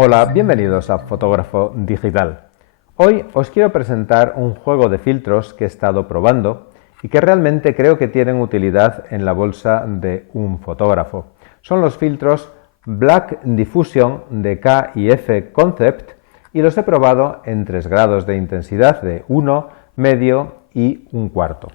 Hola, bienvenidos a Fotógrafo Digital. Hoy os quiero presentar un juego de filtros que he estado probando y que realmente creo que tienen utilidad en la bolsa de un fotógrafo. Son los filtros Black Diffusion de K&F Concept y los he probado en 3 grados de intensidad de 1, medio y 1/4.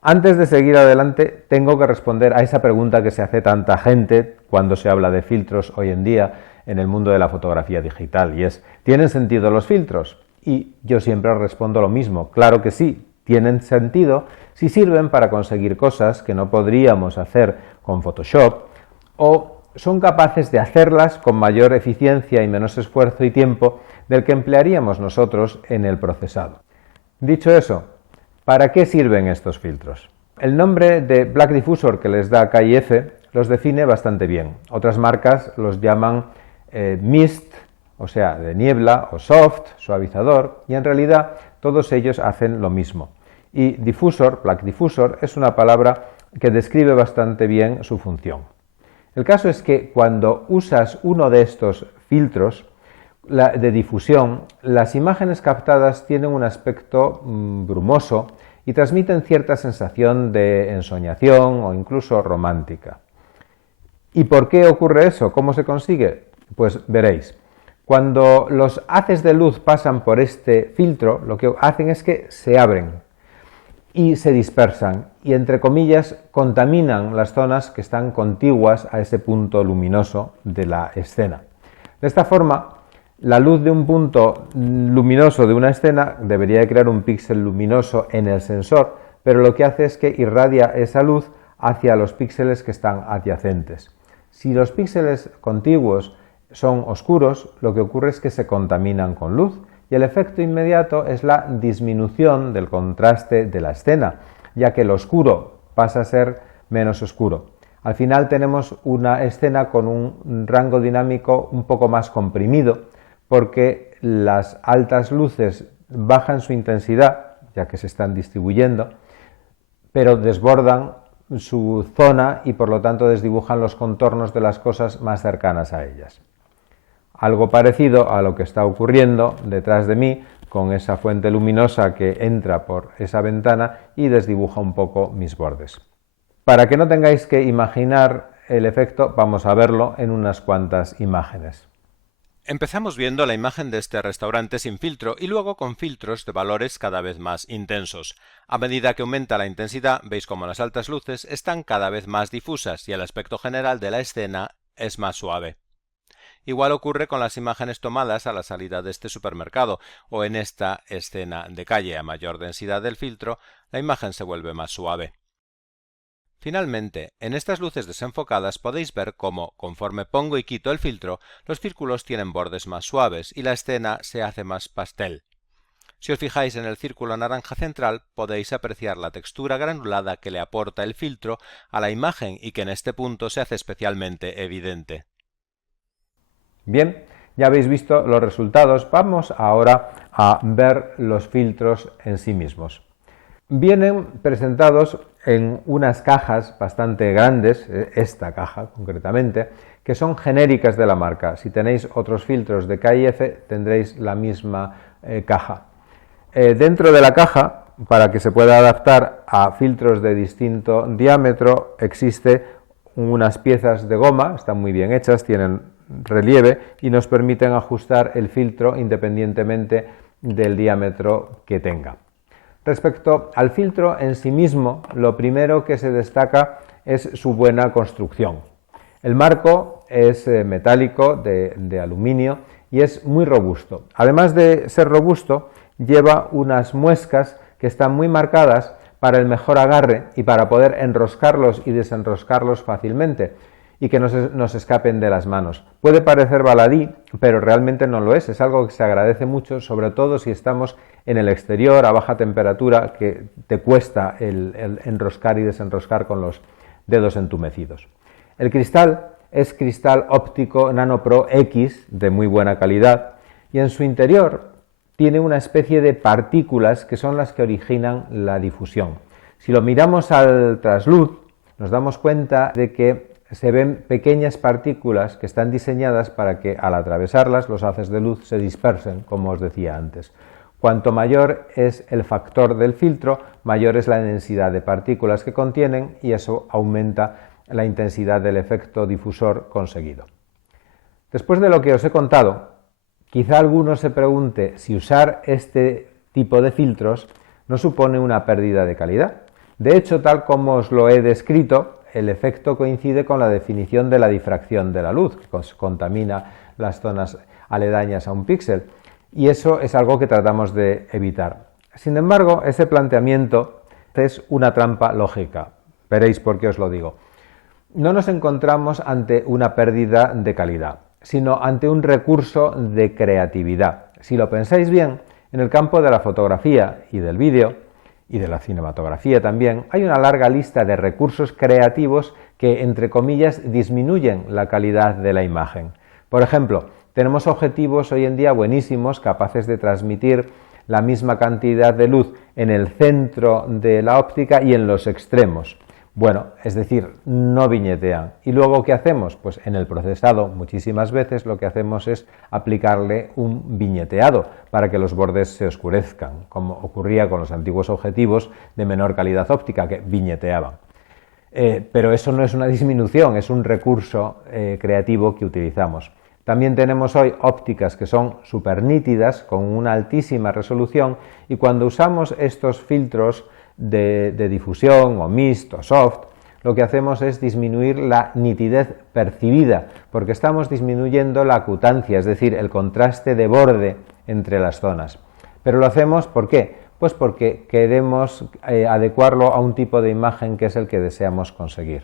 Antes de seguir adelante, tengo que responder a esa pregunta que se hace tanta gente cuando se habla de filtros hoy en día en el mundo de la fotografía digital, y es, ¿tienen sentido los filtros? Y yo siempre respondo lo mismo, claro que sí, tienen sentido si sirven para conseguir cosas que no podríamos hacer con Photoshop o son capaces de hacerlas con mayor eficiencia y menos esfuerzo y tiempo del que emplearíamos nosotros en el procesado. Dicho eso, ¿para qué sirven estos filtros? El nombre de Black Diffusor que les da K&F los define bastante bien. Otras marcas los llaman mist, o sea, de niebla, o soft, suavizador, y en realidad todos ellos hacen lo mismo. Y diffusor, Black Diffusor, es una palabra que describe bastante bien su función. El caso es que cuando usas uno de estos filtros de difusión, las imágenes captadas tienen un aspecto brumoso y transmiten cierta sensación de ensoñación o incluso romántica. ¿Y por qué ocurre eso? ¿Cómo se consigue? Pues veréis, cuando los haces de luz pasan por este filtro, lo que hacen es que se abren y se dispersan y, entre comillas, contaminan las zonas que están contiguas a ese punto luminoso de la escena. De esta forma, la luz de un punto luminoso de una escena debería crear un píxel luminoso en el sensor, pero lo que hace es que irradia esa luz hacia los píxeles que están adyacentes. Si los píxeles contiguos son oscuros, lo que ocurre es que se contaminan con luz y el efecto inmediato es la disminución del contraste de la escena, ya que lo oscuro pasa a ser menos oscuro. Al final tenemos una escena con un rango dinámico un poco más comprimido, porque las altas luces bajan su intensidad, ya que se están distribuyendo, pero desbordan su zona y por lo tanto desdibujan los contornos de las cosas más cercanas a ellas. Algo parecido a lo que está ocurriendo detrás de mí con esa fuente luminosa que entra por esa ventana y desdibuja un poco mis bordes. Para que no tengáis que imaginar el efecto, vamos a verlo en unas cuantas imágenes. Empezamos viendo la imagen de este restaurante sin filtro y luego con filtros de valores cada vez más intensos. A medida que aumenta la intensidad, veis como las altas luces están cada vez más difusas y el aspecto general de la escena es más suave. Igual ocurre con las imágenes tomadas a la salida de este supermercado o en esta escena de calle. A mayor densidad del filtro, la imagen se vuelve más suave. Finalmente, en estas luces desenfocadas podéis ver cómo, conforme pongo y quito el filtro, los círculos tienen bordes más suaves y la escena se hace más pastel. Si os fijáis en el círculo naranja central, podéis apreciar la textura granulada que le aporta el filtro a la imagen y que en este punto se hace especialmente evidente. Bien, ya habéis visto los resultados, vamos ahora a ver los filtros en sí mismos. Vienen presentados en unas cajas bastante grandes, esta caja concretamente, que son genéricas de la marca. Si tenéis otros filtros de K&F tendréis la misma caja. Dentro de la caja, para que se pueda adaptar a filtros de distinto diámetro, existe unas piezas de goma, están muy bien hechas, tienen relieve y nos permiten ajustar el filtro independientemente del diámetro que tenga. Respecto al filtro en sí mismo, lo primero que se destaca es su buena construcción. El marco es metálico de aluminio y es muy robusto. Además de ser robusto, lleva unas muescas que están muy marcadas para el mejor agarre y para poder enroscarlos y desenroscarlos fácilmente y que no nos escapen de las manos. Puede parecer baladí, pero realmente no lo es algo que se agradece mucho, sobre todo si estamos en el exterior a baja temperatura, que te cuesta el enroscar y desenroscar con los dedos entumecidos. El cristal es cristal óptico Nano Pro X de muy buena calidad y en su interior tiene una especie de partículas que son las que originan la difusión. Si lo miramos al trasluz, nos damos cuenta de que se ven pequeñas partículas que están diseñadas para que al atravesarlas los haces de luz se dispersen, como os decía antes. Cuanto mayor es el factor del filtro, mayor es la densidad de partículas que contienen y eso aumenta la intensidad del efecto difusor conseguido. Después de lo que os he contado, quizá alguno se pregunte si usar este tipo de filtros no supone una pérdida de calidad. De hecho, tal como os lo he descrito, el efecto coincide con la definición de la difracción de la luz, que contamina las zonas aledañas a un píxel, y eso es algo que tratamos de evitar. Sin embargo, ese planteamiento es una trampa lógica. Veréis por qué os lo digo. No nos encontramos ante una pérdida de calidad, sino ante un recurso de creatividad. Si lo pensáis bien, en el campo de la fotografía y del vídeo, y de la cinematografía también, hay una larga lista de recursos creativos que, entre comillas, disminuyen la calidad de la imagen. Por ejemplo, tenemos objetivos hoy en día buenísimos, capaces de transmitir la misma cantidad de luz en el centro de la óptica y en los extremos. Bueno, es decir, no viñetean. ¿Y luego qué hacemos? Pues en el procesado muchísimas veces lo que hacemos es aplicarle un viñeteado para que los bordes se oscurezcan, como ocurría con los antiguos objetivos de menor calidad óptica que viñeteaban. Pero eso no es una disminución, es un recurso creativo que utilizamos. También tenemos hoy ópticas que son súper nítidas, con una altísima resolución, y cuando usamos estos filtros de difusión o mist o soft, lo que hacemos es disminuir la nitidez percibida, porque estamos disminuyendo la acutancia, es decir, el contraste de borde entre las zonas. Pero lo hacemos, ¿por qué? Pues porque queremos adecuarlo a un tipo de imagen que es el que deseamos conseguir.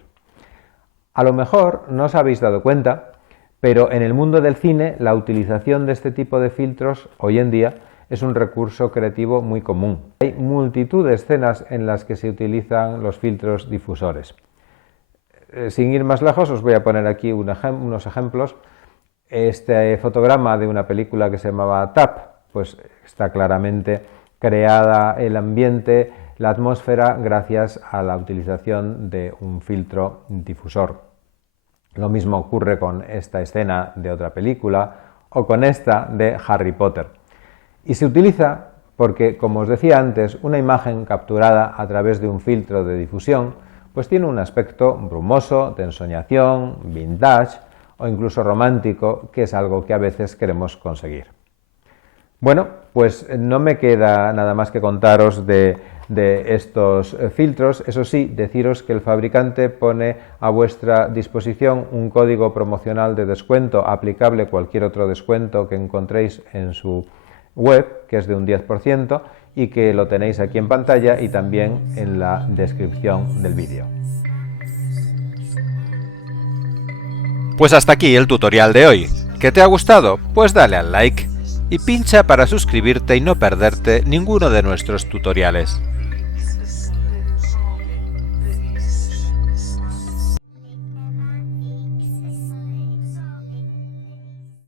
A lo mejor no os habéis dado cuenta, pero en el mundo del cine la utilización de este tipo de filtros hoy en día es un recurso creativo muy común. Hay multitud de escenas en las que se utilizan los filtros difusores. Sin ir más lejos, os voy a poner aquí unos ejemplos. Este fotograma de una película que se llamaba Tap, pues está claramente creada el ambiente, la atmósfera, gracias a la utilización de un filtro difusor. Lo mismo ocurre con esta escena de otra película o con esta de Harry Potter. Y se utiliza porque, como os decía antes, una imagen capturada a través de un filtro de difusión pues tiene un aspecto brumoso, de ensoñación, vintage o incluso romántico, que es algo que a veces queremos conseguir. Bueno, pues no me queda nada más que contaros de estos filtros. Eso sí, deciros que el fabricante pone a vuestra disposición un código promocional de descuento aplicable a cualquier otro descuento que encontréis en su web, que es de un 10%, y que lo tenéis aquí en pantalla y también en la descripción del vídeo. Pues hasta aquí el tutorial de hoy. ¿Que te ha gustado? Pues dale al like y pincha para suscribirte y no perderte ninguno de nuestros tutoriales.